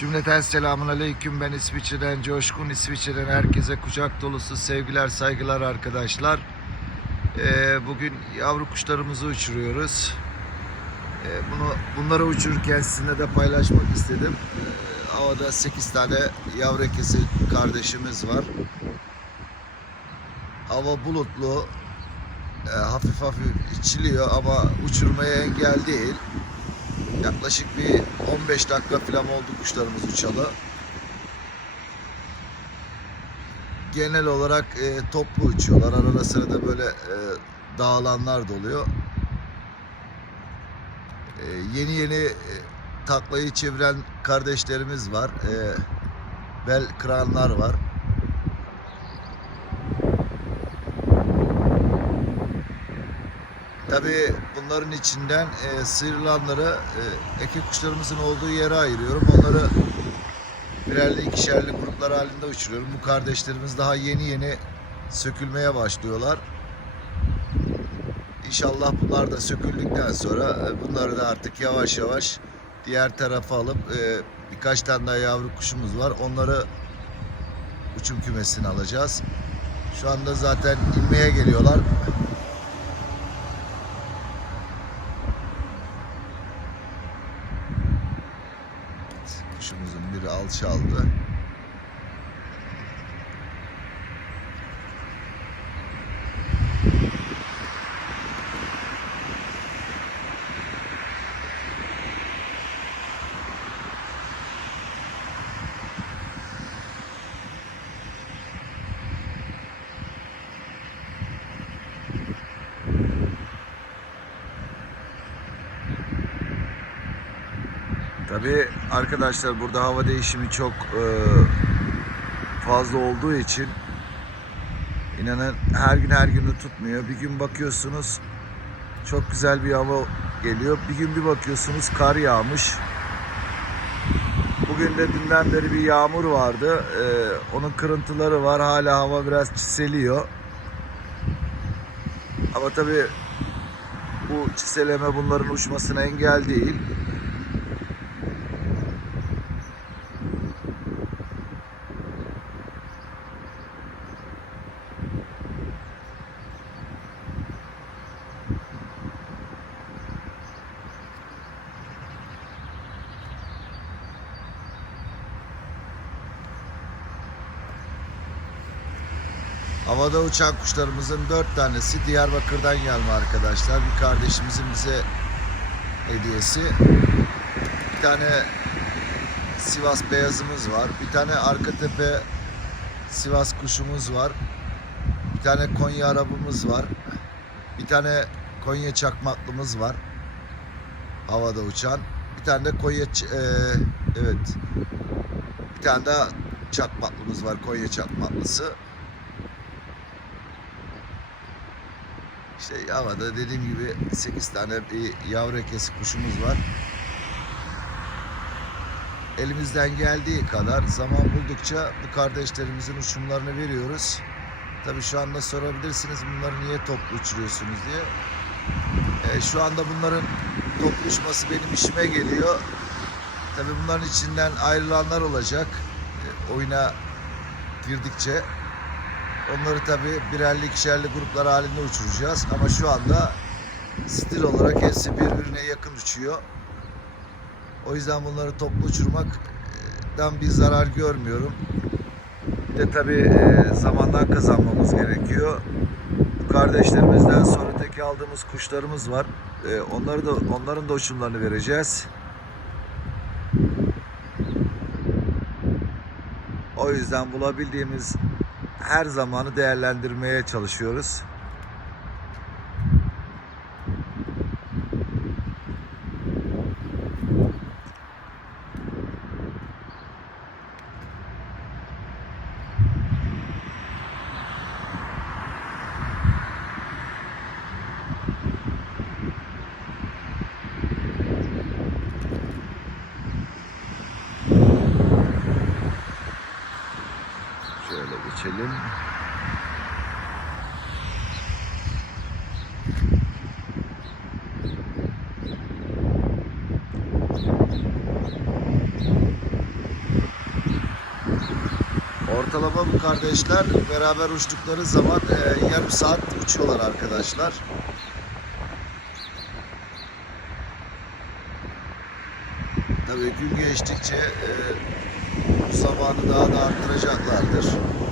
Cümleten selamun aleyküm. Ben İsviçre'den Coşkun. İsviçre'den herkese kucak dolusu sevgiler, saygılar arkadaşlar. Ee, bugün yavru kuşlarımızı uçuruyoruz. Ee, bunu Bunları uçururken sizinle de paylaşmak istedim. Ee, havada 8 tane yavru ekesi kardeşimiz var. Hava bulutlu. Ee, hafif hafif içiliyor ama uçurmaya engel değil. Yaklaşık bir 15 dakika falan oldu kuşlarımız uçalı. Genel olarak e, toplu uçuyorlar. Arada sırada böyle e, dağılanlar da oluyor. E, yeni yeni e, taklayı çeviren kardeşlerimiz var. E, bel kıranlar var. Tabii bunların içinden e, sıyrılanları e, eke kuşlarımızın olduğu yere ayırıyorum. Onları birerli ikişerli gruplar halinde uçuruyorum. Bu kardeşlerimiz daha yeni yeni sökülmeye başlıyorlar. İnşallah bunlar da söküldükten sonra e, bunları da artık yavaş yavaş diğer tarafa alıp e, birkaç tane daha yavru kuşumuz var. Onları uçum kümesine alacağız. Şu anda zaten inmeye geliyorlar. Kuşumuzun Tabii arkadaşlar burada hava değişimi çok e, fazla olduğu için inanın her gün her günü tutmuyor. Bir gün bakıyorsunuz çok güzel bir hava geliyor. Bir gün bir bakıyorsunuz kar yağmış. Bugün de dünden beri bir yağmur vardı. E, onun kırıntıları var. Hala hava biraz çiseliyor. Ama tabii bu çiseleme bunların uçmasına engel değil. Havada uçan kuşlarımızın dört tanesi Diyarbakır'dan gelme arkadaşlar. Bir kardeşimizin bize hediyesi. Bir tane Sivas beyazımız var. Bir tane Arkatepe Sivas kuşumuz var. Bir tane Konya arabımız var. Bir tane Konya çakmaklımız var. Havada uçan. Bir tane de Konya eee, evet. Bir tane daha çakmaklımız var. Konya çakmaklısı. İşte havada dediğim gibi 8 tane bir yavru ekesi kuşumuz var. Elimizden geldiği kadar zaman buldukça bu kardeşlerimizin uçumlarını veriyoruz. Tabii şu anda sorabilirsiniz bunları niye toplu uçuruyorsunuz diye. Ee, şu anda bunların toplu uçması benim işime geliyor. Tabii bunların içinden ayrılanlar olacak. Ee, oyuna girdikçe. Onları tabii birerli ikişerli gruplar halinde uçuracağız. Ama şu anda stil olarak hepsi birbirine yakın uçuyor. O yüzden bunları toplu uçurmaktan bir zarar görmüyorum. Bir de tabii e, zamandan kazanmamız gerekiyor. Kardeşlerimizden sonra tek aldığımız kuşlarımız var. E, Onları da onların da uçumlarını vereceğiz. O yüzden bulabildiğimiz her zamanı değerlendirmeye çalışıyoruz. Geçelim. ortalama bu kardeşler beraber uçtukları zaman e, yarım saat uçuyorlar arkadaşlar. Tabii gün geçtikçe e, bu zamanı daha da arttıracaklardır.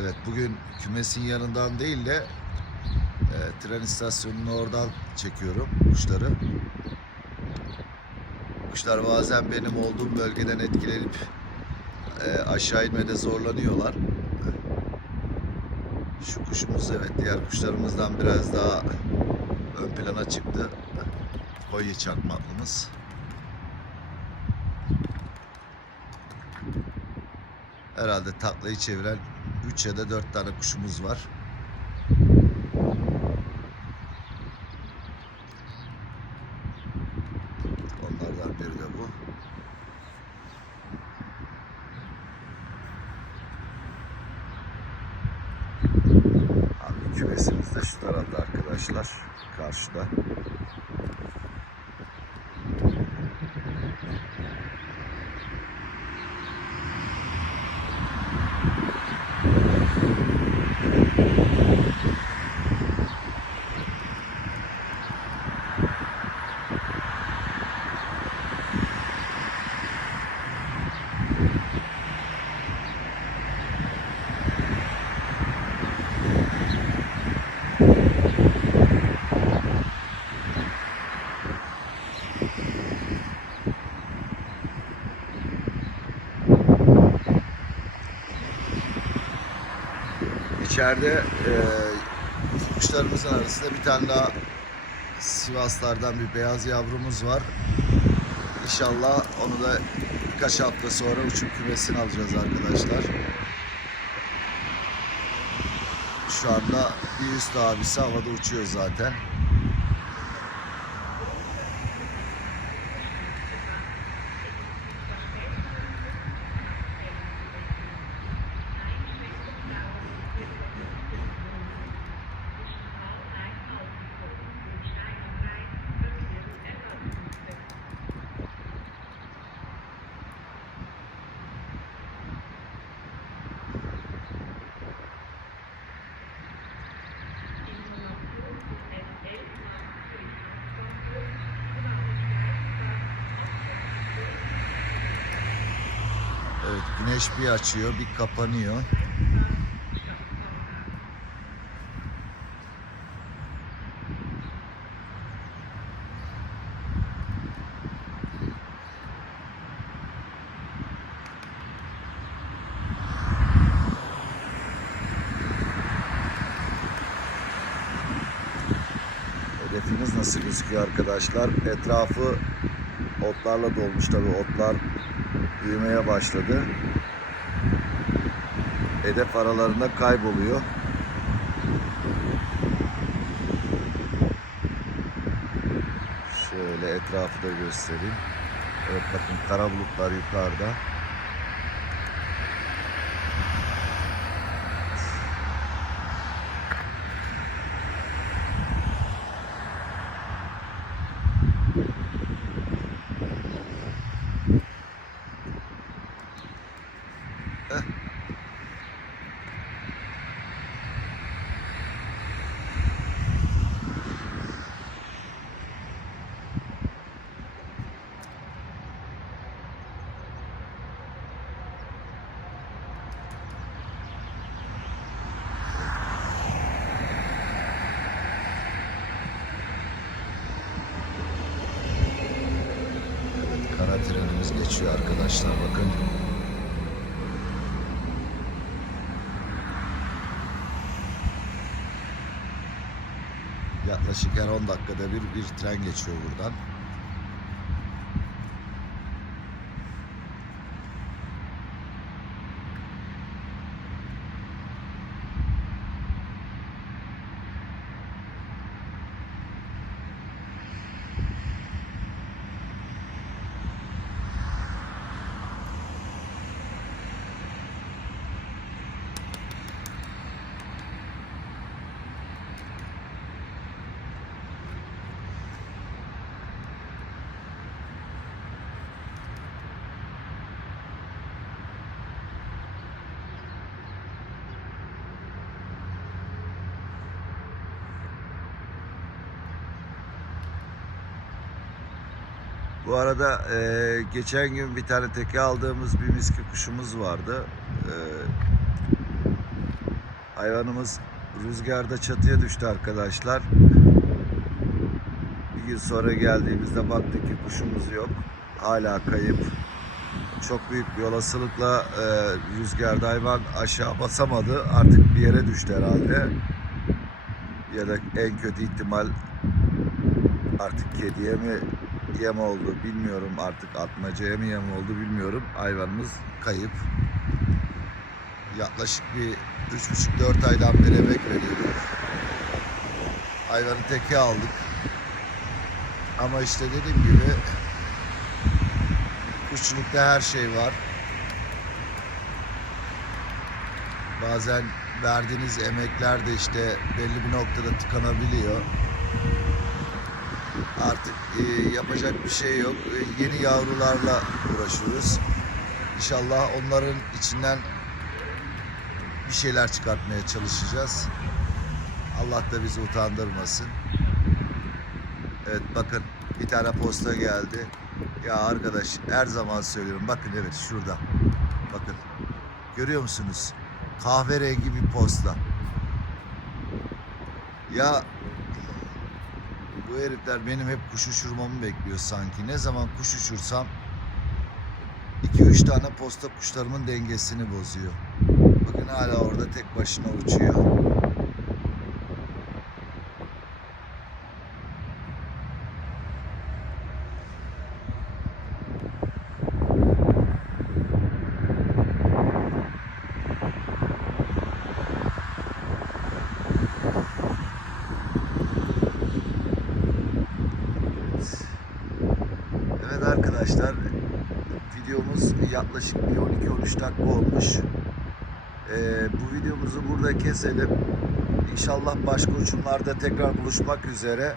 Evet bugün kümesin yanından değil de e, tren istasyonunun oradan çekiyorum kuşları. Kuşlar bazen benim olduğum bölgeden etkilenip e, aşağı inmede zorlanıyorlar. Şu kuşumuz evet diğer kuşlarımızdan biraz daha ön plana çıktı. Koyu çakmaklımız. Herhalde taklayı çeviren 3 ya da 4 tane kuşumuz var. Onlardan biri de bu. Abi kümesimiz de şu tarafta arkadaşlar. Karşıda. İçeride e, kuşlarımızın arasında bir tane daha Sivaslardan bir beyaz yavrumuz var. İnşallah onu da birkaç hafta sonra uçum kümesini alacağız arkadaşlar. Şu anda bir üst abisi havada uçuyor zaten. Güneş bir açıyor bir kapanıyor. Hedefiniz nasıl gözüküyor arkadaşlar? Etrafı otlarla dolmuş tabi otlar büyümeye başladı. Hedef aralarında kayboluyor. Şöyle etrafı da göstereyim. Evet bakın kara bulutlar yukarıda. Kara trenimiz geçiyor arkadaşlar bakın. Yaklaşık her 10 dakikada bir bir tren geçiyor buradan. Bu arada e, geçen gün bir tane teke aldığımız bir miski kuşumuz vardı. E, hayvanımız rüzgarda çatıya düştü arkadaşlar. Bir gün sonra geldiğimizde baktık ki kuşumuz yok. Hala kayıp. Çok büyük bir olasılıkla e, rüzgarda hayvan aşağı basamadı. Artık bir yere düştü herhalde. Ya da en kötü ihtimal artık kediye mi yem oldu bilmiyorum artık atmacaya mı yem oldu bilmiyorum. Hayvanımız kayıp. Yaklaşık bir 3,5-4 aydan beri emek veriyorduk. Hayvanı teke aldık. Ama işte dediğim gibi kuşçulukta her şey var. Bazen verdiğiniz emekler de işte belli bir noktada tıkanabiliyor. Artık e, yapacak bir şey yok. E, yeni yavrularla uğraşıyoruz. İnşallah onların içinden bir şeyler çıkartmaya çalışacağız. Allah da bizi utandırmasın. Evet bakın bir tane posta geldi. Ya arkadaş her zaman söylüyorum. Bakın evet şurada. Bakın. Görüyor musunuz? Kahverengi bir posta. Ya bu herifler benim hep kuş uçurmamı bekliyor sanki. Ne zaman kuş uçursam 2-3 tane posta kuşlarımın dengesini bozuyor. Bakın hala orada tek başına uçuyor. Evet arkadaşlar videomuz yaklaşık bir 12-13 dakika olmuş. Ee, bu videomuzu burada keselim. İnşallah başka uçumlarda tekrar buluşmak üzere.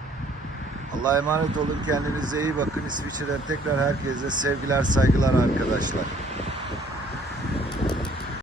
Allah'a emanet olun. Kendinize iyi bakın. İsviçre'den tekrar herkese sevgiler, saygılar arkadaşlar.